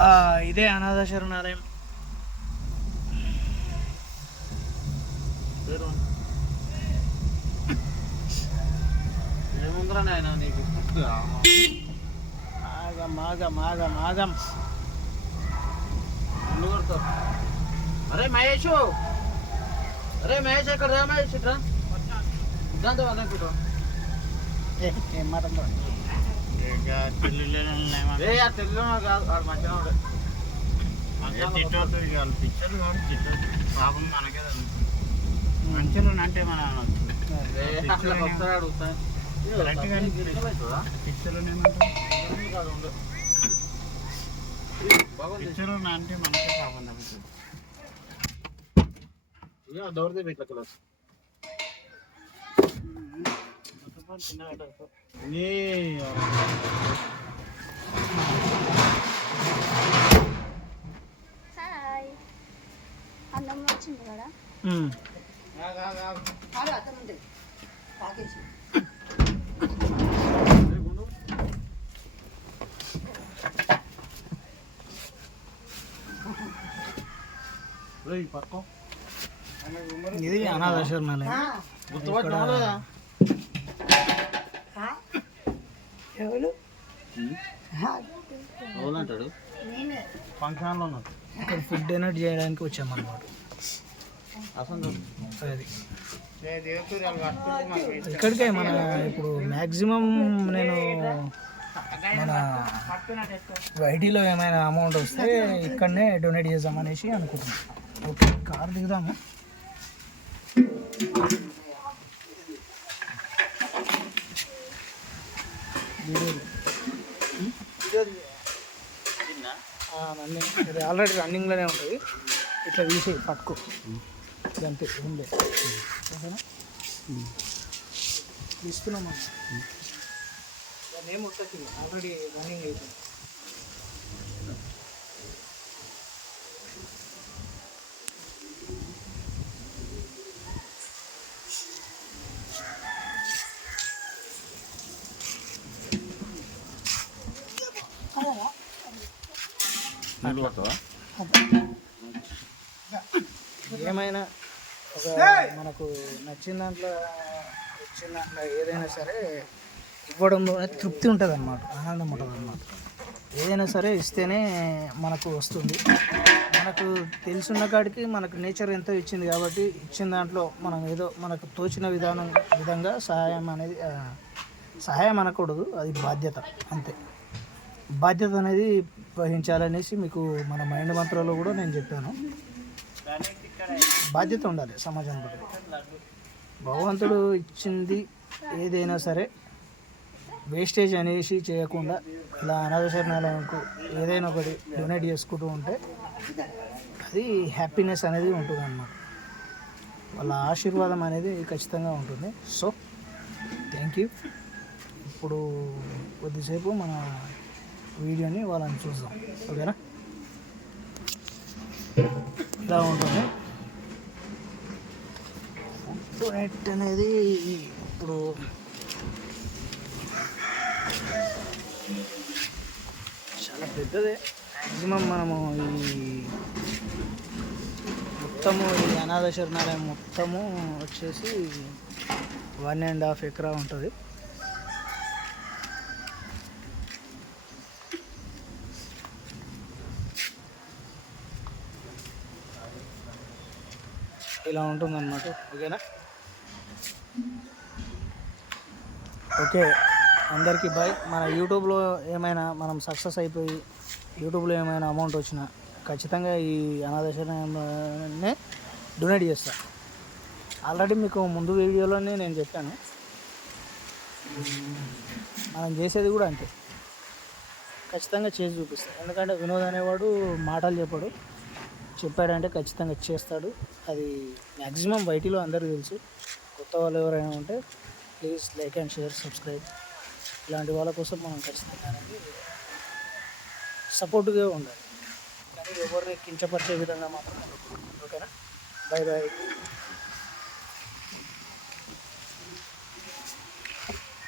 ఆ, ఇదే అనాథ శరణాలయం. ఏముందిరా నాయన నీకు? ఆగం ఆగం ఆగం ఆగం అరే మహేష్! అరే మహేష్ ఎక్కడ రా మహేష్? ఇట్రా ఏ, ఏం మాట ఉండే పాపం మనకే మంచిగా అంటే మన పిక్చర్ అంటే మనకే పాపం దౌర్దే నీ హాయ్ అన్నం వచ్చింది కదా ఉమ్. పక్కో ఇది అనాథ శరణాలయం గుర్తుపట్టినావా లేదా? ఎవరంటాడు ఫంక్షన్లో ఉన్నాడు ఇక్కడ ఫుడ్ డొనేట్ చేయడానికి వచ్చామన్నమాట. ఇక్కడికే మన ఇప్పుడు మ్యాక్సిమం నేను మన ఐటీలో ఏమైనా అమౌంట్ వస్తే ఇక్కడనే డొనేట్ చేద్దామనేసి అనుకుంటున్నాను ఓకే కార్ దిగుదాము? రన్నింగ్ ఆల్రెడీ రన్నింగ్లోనే ఉంటుంది. ఇట్లా తీసి పట్టుకో. అంతే ఏం లేదు ఓకేనా తీసుకున్నాం దాన్ని ఏం వస్తుంది ఆల్రెడీ రన్నింగ్ అవుతుంది ఏమైనా ఒక మనకు నచ్చిన దాంట్లో వచ్చిన దాంట్లో ఏదైనా సరే ఇవ్వడంలో తృప్తి ఉంటుంది అనమాట ఆనందం ఉంటుంది అనమాట ఏదైనా సరే ఇస్తేనే మనకు వస్తుంది. మనకు తెలుసున్న కాడికి మనకు నేచర్ ఎంతో ఇచ్చింది కాబట్టి ఇచ్చిన దాంట్లో మనం ఏదో మనకు తోచిన విధానం విధంగా సహాయం అనేది సహాయం అనకూడదు. అది బాధ్యత. అంతే. బాధ్యత అనేది వహించాలనేసి మీకు మన మైండ్ మంత్రాల్లో కూడా నేను చెప్పాను. బాధ్యత ఉండాలి సమాజంలో భగవంతుడు ఇచ్చింది ఏదైనా సరే వేస్టేజ్ అనేసి చేయకుండా ఇలా అనాథశయాలయంకు ఏదైనా ఒకటి డొనేట్ చేసుకుంటూ ఉంటే అది హ్యాపీనెస్ అనేది ఉంటుంది అన్నమాట వాళ్ళ ఆశీర్వాదం అనేది ఖచ్చితంగా ఉంటుంది. So thank you. ఇప్పుడు కొద్దిసేపు మన వీడియోని వాళ్ళని చూద్దాం. ఓకేనా? ఇలా ఉంటుంది. నెట్ అనేది ఇప్పుడు చాలా పెద్దదే. మ్యాక్సిమం మనము ఈ మొత్తము ఈ అనాథ శరణాలయం మొత్తము వచ్చేసి వన్ అండ్ హాఫ్ ఎకరా ఉంటుంది. ఇలా ఉంటుందన్నమాట. ఓకేనా? ఓకే. అందరికీ బాయ్. మన యూట్యూబ్లో ఏమైనా మనం సక్సెస్ అయిపోయి యూట్యూబ్లో ఏమైనా అమౌంట్ వచ్చినా ఖచ్చితంగా ఈ అనాథాశ్రమాన్ని డొనేట్ చేస్తా. ఆల్రెడీ మీకు ముందు వీడియోలోనే నేను చెప్పాను. మనం చేసేది కూడా అంతే. ఖచ్చితంగా చేసి చూపిస్తాను ఎందుకంటే వినోద్ అనేవాడు మాటలు చెప్పాడు. చెప్పాడంటే ఖచ్చితంగా చేస్తాడు అది మ్యాక్సిమం బయటిలో అందరికీ తెలుసు. కొత్త వాళ్ళు ఎవరైనా ఉంటే please like and share subscribe. ఇలాంటి వాళ్ళ కోసం మనం ఖచ్చితంగా అనేది సపోర్ట్గా ఉండాలి. కానీ ఎవరిని కించపరిచే విధంగా మాత్రం ఓకేనా? Bye bye